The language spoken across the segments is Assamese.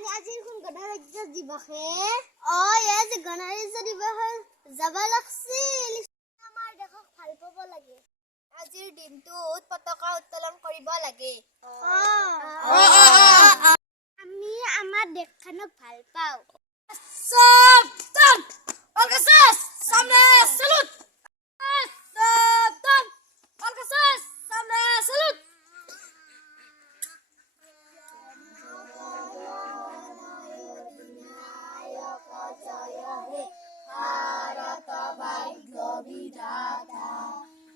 আৰে আজিৰ কোন গণৰাজ্য দিৱসে যে গণৰাজ্য দিৱস যাব লাগছিল আমাৰ দেশক ভাল পাব লাগে আজিৰ দিনটোত পতাকা উত্তোলন কৰিব লাগে আমি আমাৰ দেশখনক ভাল পাওঁ সাবধান অলকাসাস সামনে স্যালুট সাবধান অলকাসাস সামনে স্যালুট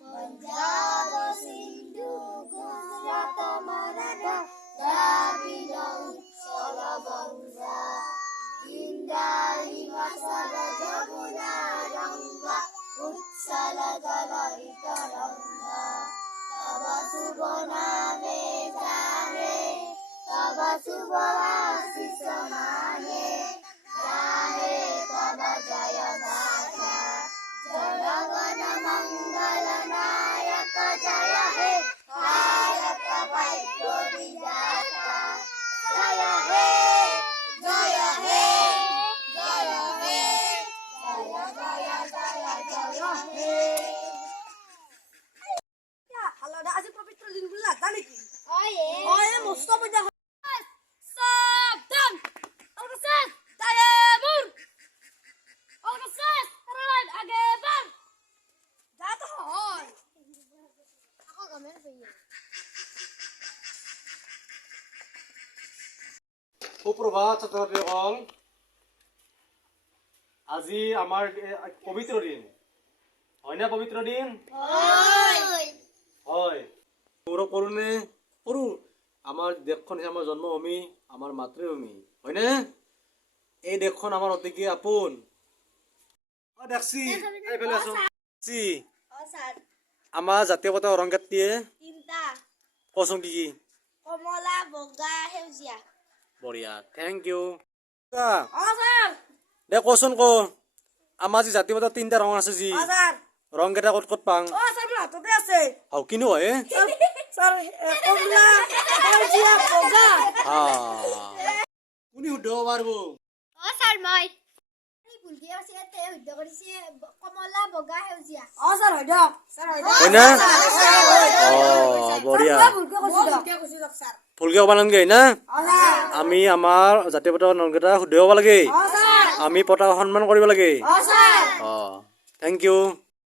पंजाब सिंधु गुजरात मराठा द्राविड उत्कल गंगा इंद्रायणी हिमाचल यमुना गंगा उच्छल जलधित गंगा तब शुभ नामे जाने तब शुभ आशीष माने गाहे तब जय गाथा जनगण मंगल नायक जय हे भारत भाग्य विधाता जय हे जय हे जय हे जय हे হ্যালো আজি পবিত্র দিন গুলো লাগা নাকি ওয়ে মস্ত মজা সাবধান অলকাসাস তায়াবুর অলকাসাস রাইট আগে বাড় যা তো হয় আকো গমের হইয়ে সুপ্রভাত ছাত্রছাত্রীসকল আজি আমাৰ পবিত্ৰ দিন হয়নে পবিত্ৰ দিন হয় গৌৰৱ কৰোনে কৰো আমাৰ দেশখন আমাৰ জন্মভূমি আমাৰ মাতৃভূমি হয়নে এই দেশখন আমাৰ অতিকে আপোন দেখছি এইফালে আছো স্যাৰ আমাৰ জাতীয় পতাকা ৰংগেটিয়ে তিনটা কচোন কি কি কমলা বগা সেউজীয়া বঢ়িয়া থেংক ইউ স্যার দে কচোন ক আমাৰ যি জাতীয় পতাকা তিনিটা ৰং আছে যি স্যাৰ ৰংকেইটা ক'ত ক'ত পাং স্যাৰ হাততে আছে আৰু কিনো হয় স্যাৰ কমলা সেউজীয়া বগা হা কোনে শুদ্ধ হ'ব পাৰিব স্যাৰ মই ভুলকে আছে তে শুদ্ধ কৰিছে কমলা বগা সেউজীয়া স্যার হয় দিয়ক স্যার হয় দিয়ক হয়নে বঢ়িয়া ভুলকে কৈছো দিয়ক স্যার ভুলকে হ'ব নালাগে না স্যার আমি আমাৰ জাতীয় পতাকা ৰংকেইটা শুদ্ধ হ'ব লাগে স্যাৰ আমি পতাকা সন্মান কৰিব লাগে স্যাৰ থেংক ইউ